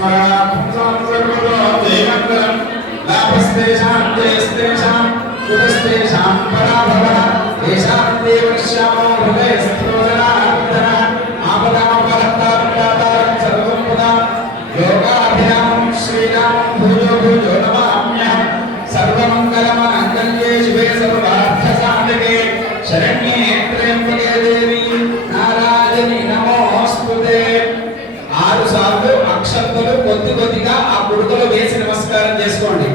स्मरामं सर्वतो देवङ्गलं लाभस्तेषां जयस्तेषां कुलस्तेषां पराभवः तेषां देवश्यामो हृदयस्त्रोदनार्दनः आपदामपहर्तारं सर्वं पुनः योगाभिरामं श्रीरामं भूयो भूयो नमाम्यहं सर्वमङ्गलमङ्गल्ये शिवे सर्वार्थसाधके शरण्ये त्र्यम्बके देवी नारायणी नमोस्तुते। ఆరు సార్లు అక్షంతలు కొద్దిగా ఆ కుడుకలో వేసి నమస్కారం చేసుకోండి.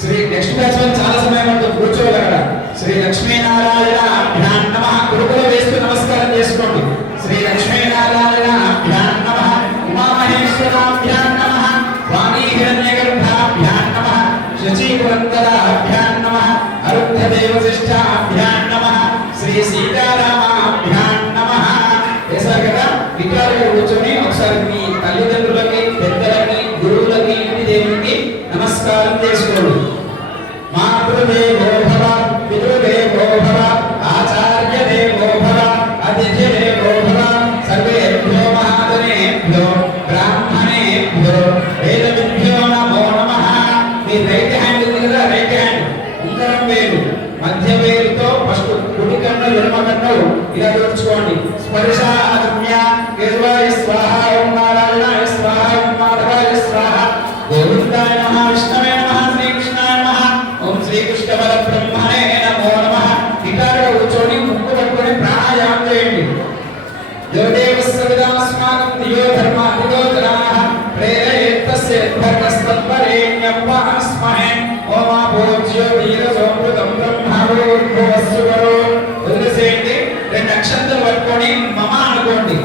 శ్రీ నెక్స్ట్ బ్యాచ్ లో చాలా సమయం పడుతుంది కూర్చోవాలి అక్కడ. శ్రీ లక్ష్మీనారాయణ అభ్యాం నమః కుడుకలో వేస్తూ నమస్కారం చేసుకోండి. శ్రీ లక్ష్మీనారాయణ అభ్యాం నమః ఉమామహేశ్వరాభ్యాం నమః వాణీ హిరణ్యగర్భాభ్యాం నమః శచీపురందరాభ్యాం నమః అరుద్ధదేవశిష్టాభ్యాం నమః శ్రీ సీతారామాభ్యాం నమః. వేసారు కదా. విగ్రహాలు కూర్చొని ఒకసారి మీ తల్లిదండ్రులకి పెద్దలకి గురువులకి ఇంటి దేవునికి నమస్కారం చేసుకోండి. మాతృదేవో భవ పితృదేవో భవ ఆచార్యదేవో భవ అతిథిదేవో భవ సర్వేభ్యో మహాజనేభ్యో బ్రాహ్మణేభ్యో వేదవిభ్యో నమో నమః. మీ రైట్ హ్యాండ్ ఉంది కదా, రైట్ హ్యాండ్ ఉంగరం వేలు మధ్య వేలుతో ఫస్ట్ కుడి కన్ను ఎడమ కన్ను ఇలా జోడించుకోండి. స్పర్శాజ్ఞ కేశవాయ స్వాహ ఓం నారాయణాయ స్వాహ ఓం మాధవాయ స్వాహ గోవిందాయ నమః విష్ణవే నమః శ్రీకృష్ణాయ నమః ఓం శ్రీకృష్ణ పరబ్రహ్మణే నమో నమః. గిటారులో కూర్చొని ముక్కు పట్టుకొని ప్రాణాయామం చేయండి. యోదేవస్సవిదాస్మాకం దియో ధర్మాధిగోచరాః ప్రేరయేత్తస్య భర్గస్తత్పరేణ్యం వహస్మహే ఓమాభోజ్యో వీరసోమృతం బ్రహ్మవోర్భువస్సువరో. వదిలేసేయండి. రెండు అక్షంతలు పట్టుకొని మమ అనుకోండి.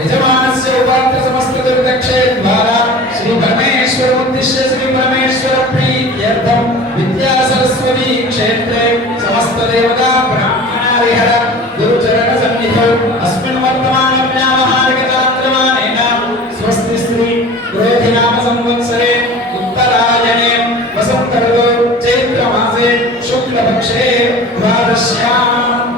యజమానస్య ఉపాత్ర సమస్త దుర్దక్షే ద్వారా శ్రీ పరమేశ్వర ఉద్దిశ్య శ్రీ పరమేశ్వర ప్రీత్యర్థం విద్యా సరస్వతి క్షేత్రే సమస్త దేవతా బ్రాహ్మణారిహర గురుచరణ సన్నిధౌ అస్మిన్ వర్తమాన వ్యావహారికతాత్రమానేన స్వస్తి శ్రీ క్రోధినామ సంవత్సరే ఉత్తరాయణే వసంత ఋతౌ చైత్రమాసే శుక్లపక్షే ద్వాదశ్యాం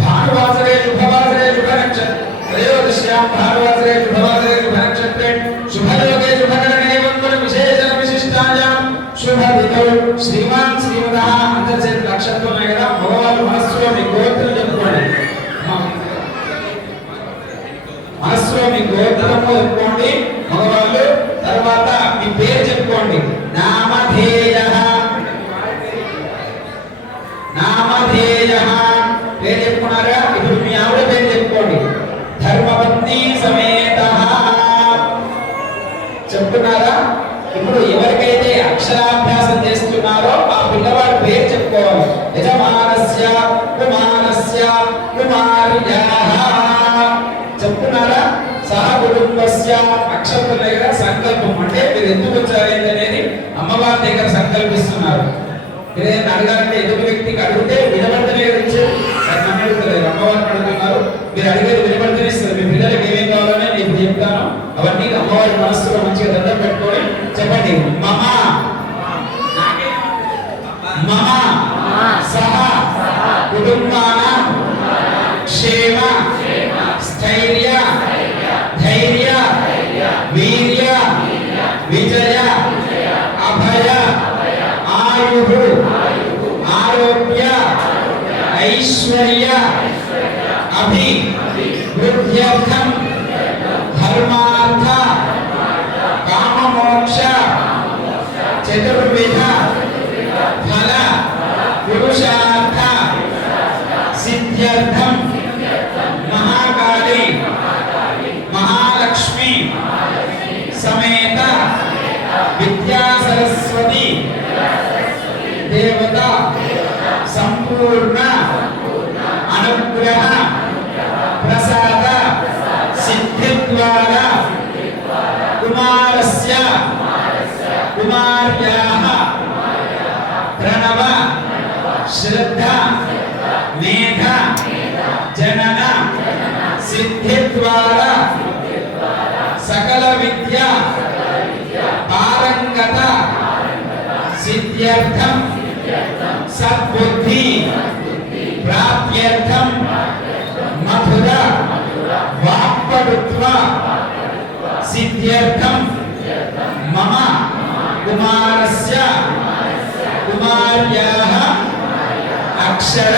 భానువాసరే శుభవాసరే శుభనక్షత్రే త్రయోదశ్యాం భానువాసరే శుభవాసరే శుభనక్షత్రే శుభయోగే శుభకరణే వందన విశేషణ విశిష్టాయాం శుభదినౌ శ్రీమాన్ శ్రీమదః. అందరి చేతులు అక్షంతలు ఉన్నాయి కదా. మగవాళ్ళు మనస్సులో మీ గోత్రం చెప్పుకోండి. మనస్సులో మీ గోత్రము చెప్పుకోండి మగవాళ్ళు. తర్వాత మీ పేరు చెప్పుకోండి. నామధేయః నామధేయః పేరు చెప్పుకున్నారా. ఇప్పుడు మీ ఆవిడ పేరు చెప్పుకోండి. ధర్మపత్ని సమేతః చెప్పుకున్నారా. ఇప్పుడు ఎవరికైతే అక్షరాభ్యాసం చేస్తున్నారో ఆ పిల్లవాడి పేరు చెప్పుకోవాలి. యజమానస్య కుమారస్య కుమార్యాః చెప్పుకున్నారా. సహ కుటుంబస్య అక్షరం దగ్గర సంకల్పం అంటే మీరు ఎందుకు వచ్చారు అనేది అమ్మవారి దగ్గర సంకల్పిస్తున్నారు. ఏదైనా అడగాలంటే ఎదుటి వ్యక్తికి అడిగితే వినబడితేనే గురించి నన్ను అడుగుతలేదు, అమ్మవారిని అడుగుతున్నారు. మీరు అడిగేది వినబడితేనే ఇస్తారు. మీ పిల్లలకి ఏమేం కావాలని నేను చెప్తాను. అవన్నీ అమ్మవారి మనస్సులో మంచిగా దండం పెట్టుకొని చెప్పండి. మమ మమ సహ కుటుంబాన క్షేమ స్థైర్య ధైర్య వీర్య విజయ అభయ ఆయుః ఆరోగ్య ఐశ్వర్య అభివృద్ధ్యర్థం ధర్మార్థ కామమోక్ష చతుర్విధ ఫల పురుషార్థ సిద్ధ్యర్థం మహాకాళి మహాలక్ష్మి సమేత విద్యా సరస్వతి దేవత సంపూర్ణ అనుగ్రహ ప్రసాద సిద్ధి ద్వారా కుమారస్య కుమార్యాః ప్రణవ శ్రద్ధ మేధ జనన సిద్ధి ద్వారా సకల విద్య పారంగత సిద్ధ్యర్థం సద్బుద్ధి ప్రాప్త్యర్థం మధుర వాక్పటుత్వ సిద్ధ్యర్థం మమ కుమారస్య కుమార్యాః అక్షర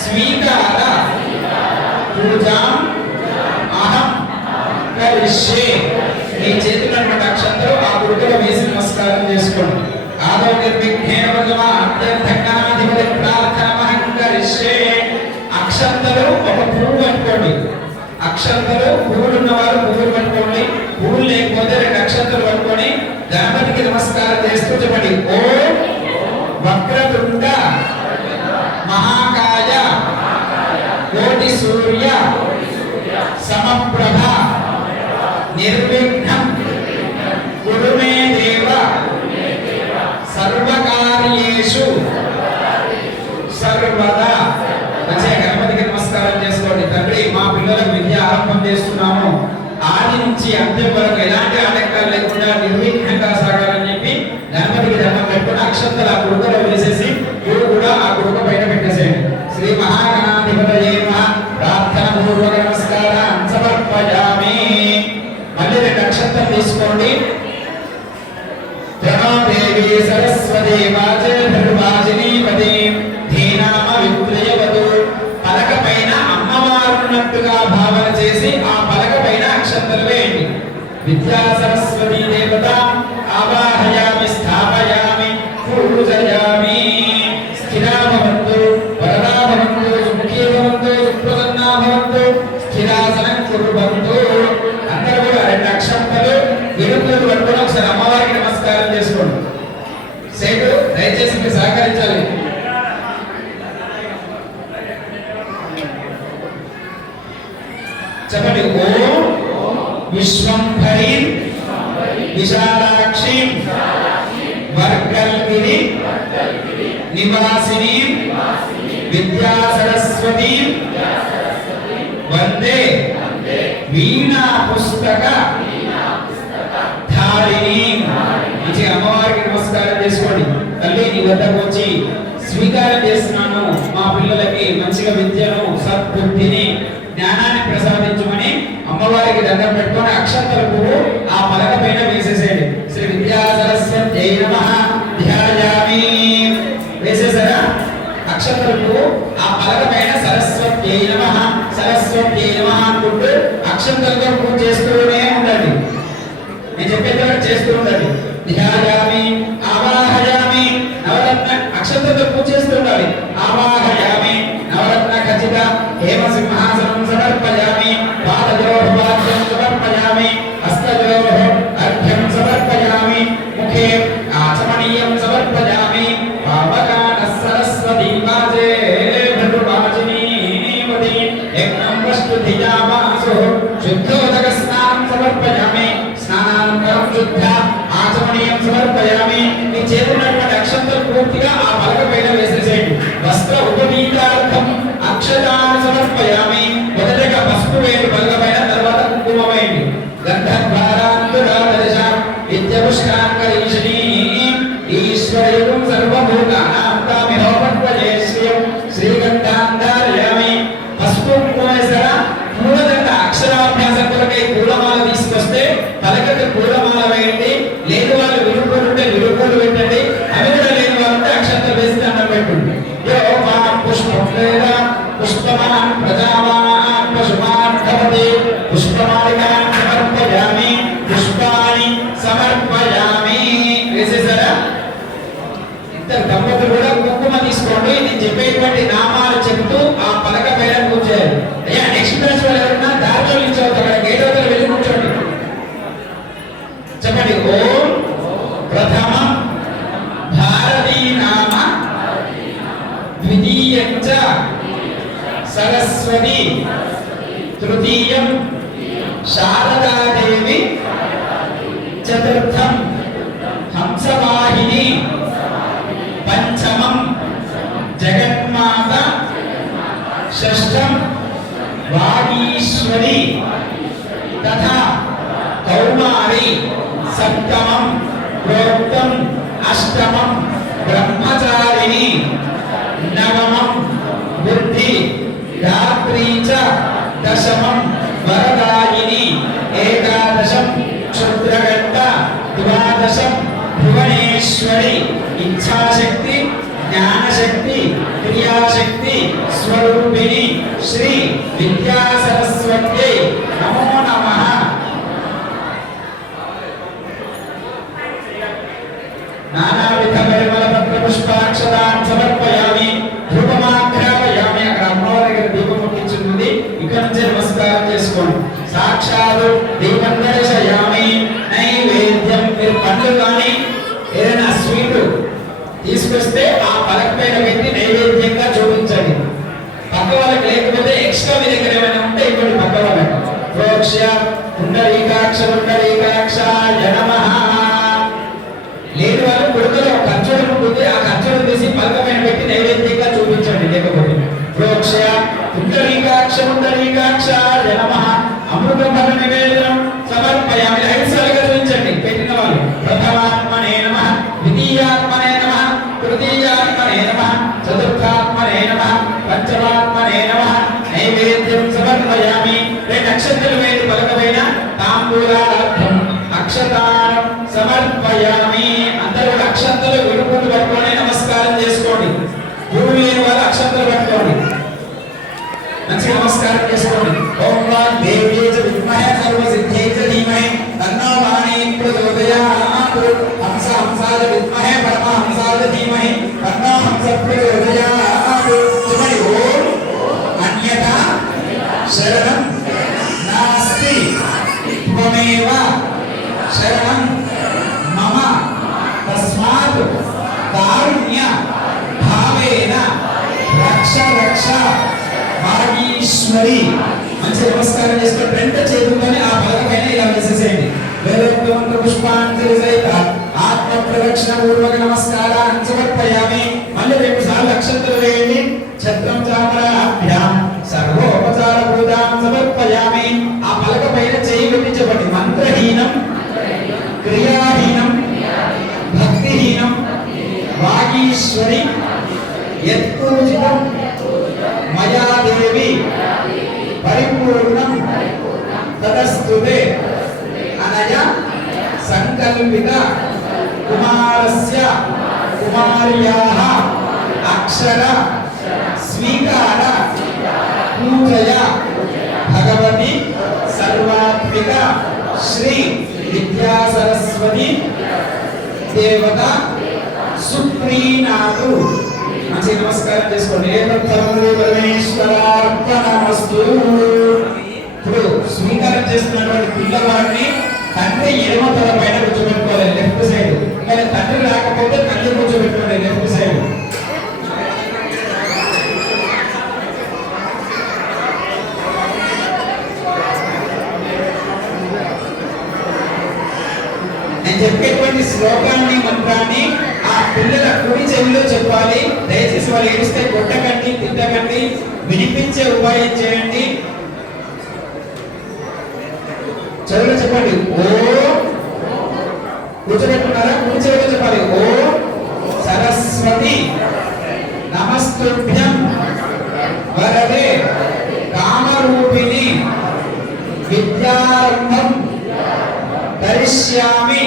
స్వీకార పూజాం అహం కరిష్యే. ఈ చేతిలో ఉన్నటువంటి అక్షంతలు ఆ గురుకులో వేసి నమస్కారం చేసుకోండి. ఆదౌ నిర్విఘ్నేన భగవా అత్యంతంగాధిపతి ప్రార్థనమహం కరిష్యే. అక్షంతలు ఒక పువ్వు అనుకోండి. అక్షంతలు పువ్వులు ఉన్నవారు పువ్వులు పట్టుకోండి. పువ్వులు లేకపోతే 2 అక్షంతలు పట్టుకొని గణపతికి నమస్కారం చేస్తూ చెప్పండి. ఓం వక్రతుండ మహాకాయ కోటి సూర్య సమప్రభ నిర్విఘ్నం కురు మే దేవ సర్వకార్యేషు సర్వదా. మంచిగా గణపతికి నమస్కారం చేసుకోండి. తండ్రి, మా పిల్లలకు విద్య ఆరంభం చేస్తున్నాము, ఆది నుంచి అంత్యం వరకు ఎలాంటి ఆటంకాలు లేకుండా నిర్విఘ్నంగా సాగాలని చెప్పి గణపతికి దండం పెట్టుకుని అక్షంతలు ఆ గురుకలో వేసేసి గురువు కూడా ఆ గురుక పైన పెట్టేసేయండి. శ్రీ మహాగణాధిపతయే నమః. ప్రార్థన పూర్వక నమస్కారాన్ సమర్పయామి. మళ్ళీ 2 అక్షంతలు తీసుకోండి. ప్రణోదేవి సరస్వతి వాచే ధర్వాజినీ పదే ధీనామ విప్లయవతు. పలక పైన అమ్మవారున్నట్టుగా భావన చేసి ఆ పలక పైన అక్షంతలు వేయండి. విద్యా సరస్వతి దేవత ఆవాహయామి స్థాపయామి పూజయామి. స్థిరా భవంతు వరదా భవంతు సుఖీ భవంతు సుప్రసన్నా భవంతు స్థిరాసనం కుర్వంతు. అందరూ కూడా 2 అక్షంతలు విడుదల పట్టుకొని ఒకసారి అమ్మవారికి నమస్కారం చేసుకోండి. సేటు దయచేసి మీరు సహకరించాలి. చెప్పండి. ఓం విశ్వంభరీ విశాలాక్షి వర్గల్గిరి నివాసిని విద్యా సరస్వతి వందే వీణా పుస్తక ధారిణి. మంచి అమ్మవారికి నమస్కారం చేసుకోండి. తల్లి, నీ వద్దకు వచ్చి స్వీకారం చేస్తున్నాను, మా పిల్లలకి మంచిగా విద్యను సద్బుద్ధిని జ్ఞానాన్ని ప్రసాదించమని అమ్మవారికి దండం పెట్టుకొని అక్షంతలకు ఆ పలక పైన వేసేసేయండి. శ్రీ విద్యా సరస్వత్యై నమః ధ్యాయామి. వేసేసారా? అక్షంతలకు ఆ పలక పైన సరస్వత్యై నమః సరస్వత్యై నమః అనుకుంటూ అక్షంతలతో పూజ చేస్తూనే ఉండండి. నేను చెప్పేది చేస్తూ ఉండండి. ధ్యాయామి ఆవాహయామి నవరత్న అక్షంతలతో పూజ చేస్తూ ఉండాలి. ఆవాహయామి నవరత్న ఖచ్చిత హేమ సింహాసనం సమర్పయామి. పాదయోః వాద్యం సమర్పయామి. హస్తయోః అర్ఘ్యం సమర్పయామి. ముఖే ఆచమనీయం సమర్పయామి. పావకాన సరస్వతి వాజే భృగువాజినీ వది యజ్ఞం వస్తు ధియామాసు శుద్ధోదక స్నానం సమర్పయామి. స్నానానంతరం శుద్ధ ఆచమనీయం సమర్పయామి. మీ చేతున్నటువంటి అక్షంతలు పూర్తిగా ఆ పలక పైన వేసేసేయండి. వస్త్ర ఉపవీతార్థం అక్షతాన్ని సమర్పయామి. మొదటగా పసుపు వేయండి పలక పైన, తర్వాత కుంకుమ వేయండి. గంధద్వారాంతురాదశ విద్యపుష్టాంగరీషిణీ ఈశ్వరీయం సర్వభూతానాం తామిహోపత్వజే శ్రియం శ్రీగంధాంధారయామి. పసుపు కుంకుమ వేసారా? పూలదండ అక్షరాభ్యాసం కొరకై పూలమాల తీసుకొస్తే పలకకు పూలమాల వేయండి. లేని వాళ్ళు విరుపులు ఉంటే విరుపులు పెట్టండి. అవి కూడా లేని వాళ్ళంటే అక్షంతలు వేసి దండం పెట్టుండి. పుష్పం లేదా పుష్పమాన్ ప్రజావాన్ పశుమాన్ భవతి పుష్పమాలికాన్ సమర్పయామి. పుష్పాని సమర్పయామి. వేసేసారా? ఇద్దరు దంపతులు కూడా కుంకుమ తీసుకోండి. నేను చెప్పేటువంటి నామాలు చెప్తూ ఆ పలక పైన పూజ చేయాలి. అయ్యా, నెక్స్ట్ బ్యాచ్ వాళ్ళు ఎవరైనా దారిలో నిల్చోవద్దు, అక్కడ గేట్ అవతల వెళ్ళి కూర్చోండి. చెప్పండి. ఓం ప్రథమం భారతీ నామ ద్వితీయం చ సరస్వతి తృతీయం శారదాదేవి చతుర్థం హంసవాహిని పంచమం జగన్మాత షష్ఠం వాగీశ్వరి తథా కౌమారి సప్తమం ప్రోక్తం అష్టమం బ్రహ్మచారిణి నవమం బుద్ధి ధాత్రీ చ దశమం వరదాయిని ఏకాదశం క్షుద్రగంట కలశం భువనేశ్వరి ఇచ్ఛాశక్తి జ్ఞానశక్తి క్రియాశక్తి స్వరూపిణి శ్రీ విద్యా సరస్వత్యై నమో నమః. నానావిధ పరిమళ పత్ర పుష్పాక్షతాన్ సమర్పయామి ధూపమాఘ్రాపయామి. అక్కడ అమ్మవారి దగ్గర దీపం ముట్టించుంది, ఇక్కడ నుంచి నమస్కారం చేసుకోండి. సాక్షాత్ దీపం దర్శయామి. నైవేద్యం మీరు పండ్లు కానీ ఏదైనా స్వీట్ తీసుకొస్తే ఆ పలక పైన పెట్టి నైవేద్యంగా చూపించండి. పక్క వాళ్ళకి లేకపోతే ఎక్స్ట్రా మీ దగ్గర ఏమైనా ఉంటే ఇవ్వండి పక్క వాళ్ళకి. ప్రోక్ష పుండరీకాక్ష నమః. లేని వాళ్ళు కొడుకులో ఖర్చుడు ఉంటుంది, ఆ ఖర్చుడు తీసి పలక పైన పెట్టి నైవేద్యంగా చూపించండి. లేకపోతే ప్రోక్ష పుండరీకాక్ష నమః. అమృత ఫల నివేదనం సమర్పయామి. 5 సార్లుగా చూపించండి పెట్టిన వాళ్ళు. ప్రథమాత్మనే నమః, ద్వితీయాత్మనే నమః, తృతీయాత్మనే నమః, చతుర్థాత్మనే నమః, పంచమాత్మనే నమః. నైవేద్యం సమర్పయామి. 2 అక్షంతలు వేడి పలకమైన తాంబూలార్థం అక్షతానం సమర్పయామి. అందరూ అక్షంతలు విడుపులు పట్టుకొని నమస్కారం చేసుకోండి. గురువు లేని వాళ్ళు అక్షంతలు పట్టుకోండి, మంచిగా నమస్కారం చేసుకోండి. ఓం వాగ్దేవ్యై చ విద్మహే సర్వసిద్ధ్యై చ ధీమహి తన్నో వాణీ ప్రచోదయాత్. హంసాయ విద్మహే పరమహంసాయ ధీమహి తన్నో హంస ప్రచోదయాత్. తుమై ఓం అన్యథా శరణం నాస్తి త్వమేవ శరణం మమ తస్మాత్ కారుణ్య భావేన రక్ష రక్ష భాగీశ్వరి. మంచి నమస్కారం చేసుకుని 2 చేతుల్లోనే ఆ పలకపైన ఇలా వేసేసేయండి. వేదోక్తమంత్ర పుష్పాంజలి సహిత ఆత్మ ప్రదక్షిణ పూర్వక నమస్కారాన్ని సమర్పయామి. మళ్ళీ 2 సార్లు అక్షంతలు వేయండి. ఛత్రం చామరాభ్యాం సర్వోపచార పూజాం సమర్పయామి. ఆ పలకపైన చేయి పెట్టి చెప్పండి. మంత్రహీనం క్రియాహీనం భక్తిహీనం వాగీశ్వరి యత్పూజితం మయా దేవి పరిపూర్ణం తదస్తుతే అనయ సంకల్పిత కుమారస్య కుమార్యాః అక్షర స్వీకార పూజయ భగవతి సర్వాత్మిక శ్రీ విద్యా సరస్వతి దేవత సుప్రీనాథు. మంచి నమస్కారం చేసుకోండి. పరమేశ్వరార్పణమస్తు. ఇప్పుడు స్వీకారం చేస్తున్నటువంటి పిల్లవాడిని తండ్రి ఎడమ తల పైన కూర్చోబెట్టుకోవాలి, లెఫ్ట్ సైడ్. కానీ తండ్రి రాకపోతే తల్లి కూర్చోబెట్టుకోండి, లెఫ్ట్ సైడ్. నేను చెప్పేటువంటి శ్లోకాన్ని మంత్రాన్ని ఆ పిల్లల కుడి చెవిలో చెప్పాలి. దయచేసి వాళ్ళు ఏడిస్తే కొట్టకండి, తిట్టకండి, వినిపించే ఉపాయం చేయండి. చెవిలో చెప్పండి. ఓ కూర్చోబెట్టుకున్నారా? కుడి చెవిలో చెప్పాలి. ఓ సరస్వతి నమస్తుభ్యం వరదే కామరూపిణి విద్యారంభం కరిష్యామి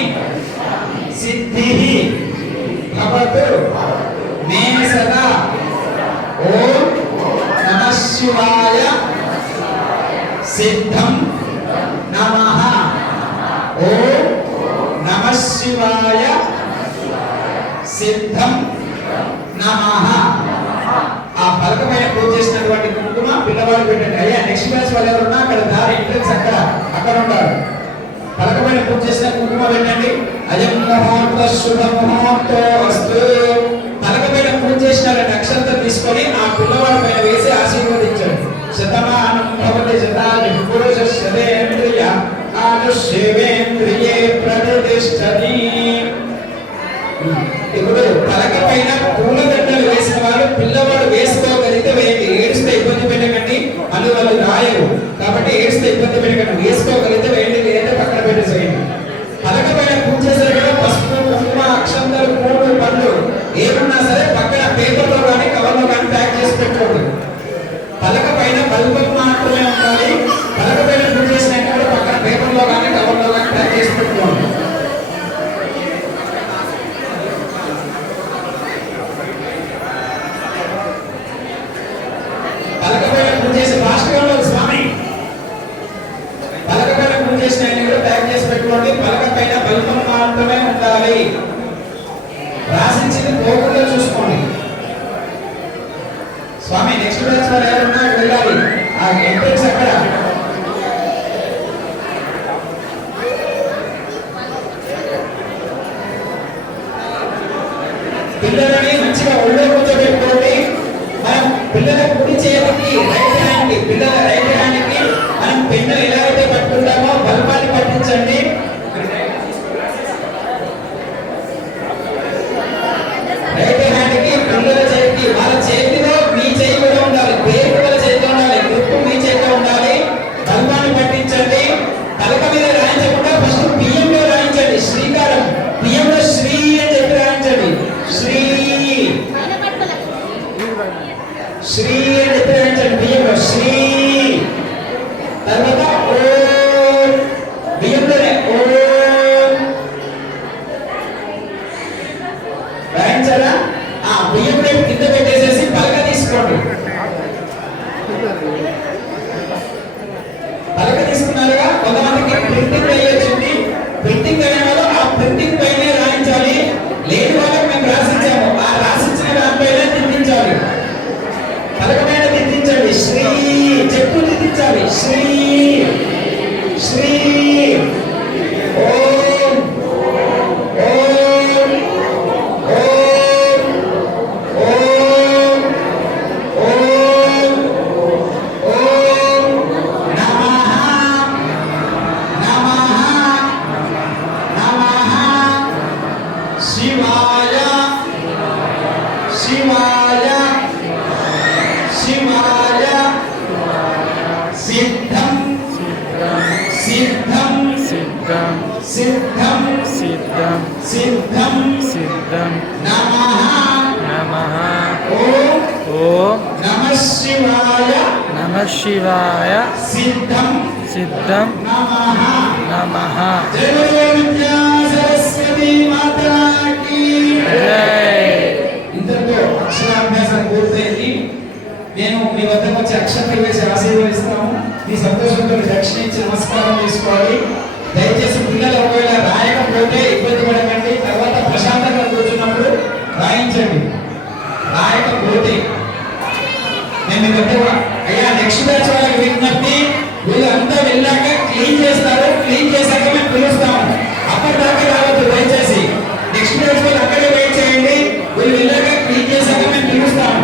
సిద్ధిః భవతు మే సదా. ఓం నమః శివాయ సిద్ధం నమః. ఓం నమః శివాయ సిద్ధం నమః. ఆ పలకమైన పూజ చేసినటువంటి కుంకుమ పిల్లవాడు పెట్టండి. అయ్యా నెక్స్ట్ క్లాస్ వాళ్ళు ఎవరున్నా అక్కడ దారి ఎంట్రన్స్ అక్కడ ఉంటారు. పలకమైన పూజ చేసిన కుంకుమ పెట్టండి. అయం ముహూర్త శుభ ముహూర్తో అస్తు. పలకమైన పూజ చేసిన 2 అక్షంతలు తీసుకొని ఆ పిల్లవాడి పైన వేసి ఆశీర్వదించండి. శతమానం భవతి శతాయు పురుష శతేంద్రియ ఆయుష్యేంద్రియే ప్రతిష్టతి. ఇప్పుడు పలక పైన పూలదండలు వేసిన వాళ్ళు పిల్లవాడు వేసుకోగలిగితే వేయండి. ఏడుస్తే ఇబ్బంది పెట్టకండి, మళ్ళీ వాళ్ళు రాయరు కాబట్టి ఏడుస్తే ఇబ్బంది పెట్టకండి. వేసుకోగలిగితే వేయండి, లేదంటే పక్కన పెట్టేసేయండి. పలక పైన పూజ చేసే కదా పసుపు కుంకుమ అక్షంతలు పూలు పండ్లు ఏమన్నా సరే పక్కన పేపర్లో కానీ కవర్లో కానీ ప్యాక్ చేసి పెట్టుకోండి. పలక పైన బల్బులు మాత్రమే ఉండాలి. పలక పైన పూజ చేసినా కూడా పక్కన పేపర్లో కానీ కవర్లో కానీ ప్యాక్ చేసి పెట్టుకోండి. వెళ్ళాలి. రాసించింది పోకుండా చూసుకోండి. స్వామి నెక్స్ట్ బ్యాచ్ వారు ఎవరున్నా వెళ్ళాలి. ఆ ఎంట్రెన్స్ అక్కడ పిల్లలని మంచిగా ఒళ్ళో కూర్చోబెట్టుకోండి. మనం పిల్లల కుడి చేతికి రైట్ హ్యాండ్ కి పిల్లల రైట్ హ్యాండ్ కి మనం పెన్ను ఎలా అయితే పట్టుకుంటామో బల్బాన్ని పట్టించండి. రైట్ హ్యాండ్ కి పిల్లల చేతికి వాళ్ళ చేతిలో మీ చేయి కూడా ఉండాలి. పేరు వాళ్ళ చేతిలో ఉండాలి. గ్రిప్ మీ చేతిలో ఉండాలి. బల్బాన్ని పట్టించండి. తలక మీద రాయించకుండా ఫస్ట్ బియ్యంలో రాయించండి. శ్రీకారం బియ్యంలో శ్రీ అని చెప్పి రాయించండి. శ్రీ శ్రీ అని చెప్పి రాయించండి. బియ్యంలో శ్రీ. తర్వాత ఓం బియ్యంలోనే ఓం రాయించారా? ఆ బియ్యం రేపు కింద పెట్టేసేసి పలక తీసుకోండి. పలక తీసుకున్నారుగా. కొంతమందికి ప్రింటింగ్ అయ్యొచ్చింది. ప్రింటింగ్ అనే వాళ్ళు ఆ ప్రింటింగ్ పైనే రాయించాలి. లేని వాళ్ళకి మేము రాసించాము. ఆ రాసించిన దానిపైన తిట్టించాలి. పలక పైన తిట్టించండి. శ్రీ చెట్టు తిట్టించాలి. శ్రీ శ్రీ ఓం ఓం ఓం ఓం ఓం ఓం నమః నమః నమః శివాయ శివాయ శివాయ సిద్ధం సిద్ధం సిద్ధం సిద్ధం సిద్ధం సిద్ధం సిద్ధం నమః నమః ఓం ఓం నమః శివాయ నమః శివాయ సిద్ధం సిద్ధం నమః నమః. జయ విద్యా సరస్వతి మాతాకి జై. ఇంతటితో అక్షరాభ్యాసం పూర్తయింది. నేను మీ వద్దకు వచ్చి అక్షరాలు వేసి ఆశీర్వదిస్తాము. మీ సంతోషంతో దక్షిణ ఇచ్చి నమస్కారం చేసుకోవాలి. దయచేసి పిల్లలు ఒకవేళ రాయకపోతే ఇబ్బంది పడకండి. తర్వాత ప్రశాంతంగా కూర్చున్నప్పుడు రాయించండి. రాయకపోతే నేను మీ వద్దకు అయ్యా నెక్స్ట్ బ్యాచ్ వాళ్ళకి విజ్ఞప్తి, వీళ్ళంతా వెళ్ళాక క్లీన్ చేస్తారు. క్లీన్ చేశాక మేము పిలుస్తాము. అప్పటిదాకా రావద్దు దయచేసి. నెక్స్ట్ బ్యాచ్ వాళ్ళు అక్కడే వెయిట్ చేయండి. వీళ్ళు వెళ్ళాక క్లీన్ చేశాక మేము పిలుస్తాము.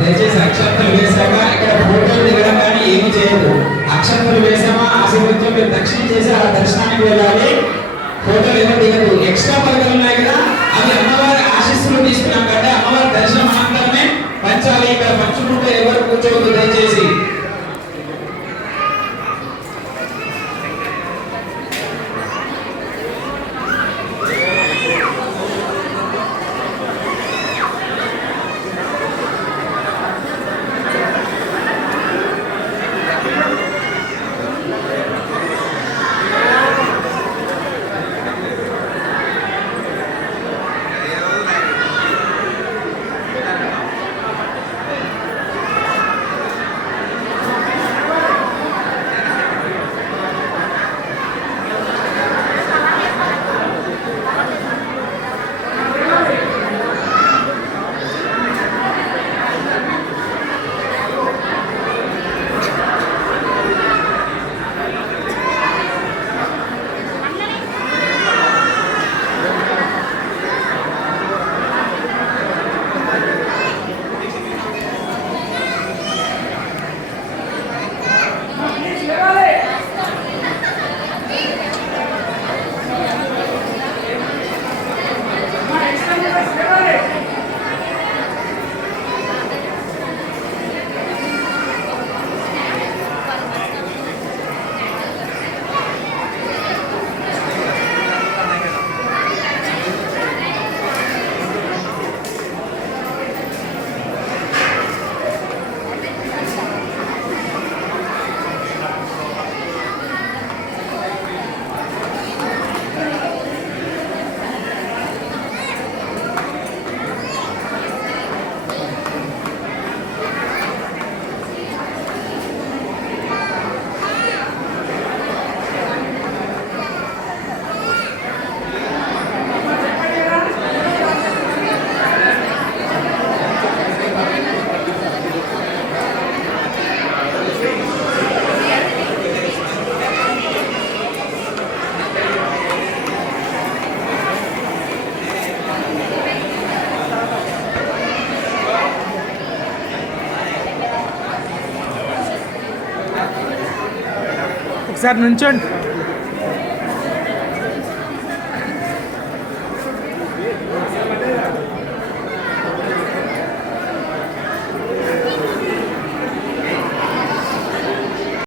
దయచేసి అక్షంతలు వేసాక ఇక్కడ ఫోటోలు దిగడం కానీ ఏమి చేయదు. అక్షంతలు వేసామా ఆశీర్వదించం మీరు దక్షిణ చేసి ఆ దర్శనానికి వెళ్ళాలి. ఫోటోలు ఏమో దిగదు. ఎక్స్ట్రా పలకలు ఉన్నాయి కదా, అవి అమ్మవారి ఆశీస్సులు తీసుకున్నాం కాబట్టి అమ్మవారి దర్శనం అనంతరమే పంచాలి. ఇక్కడ పంచుకుంటే ఎవరు కూర్చోవద్దు దయచేసి. ఒకసారి నుంచోండి.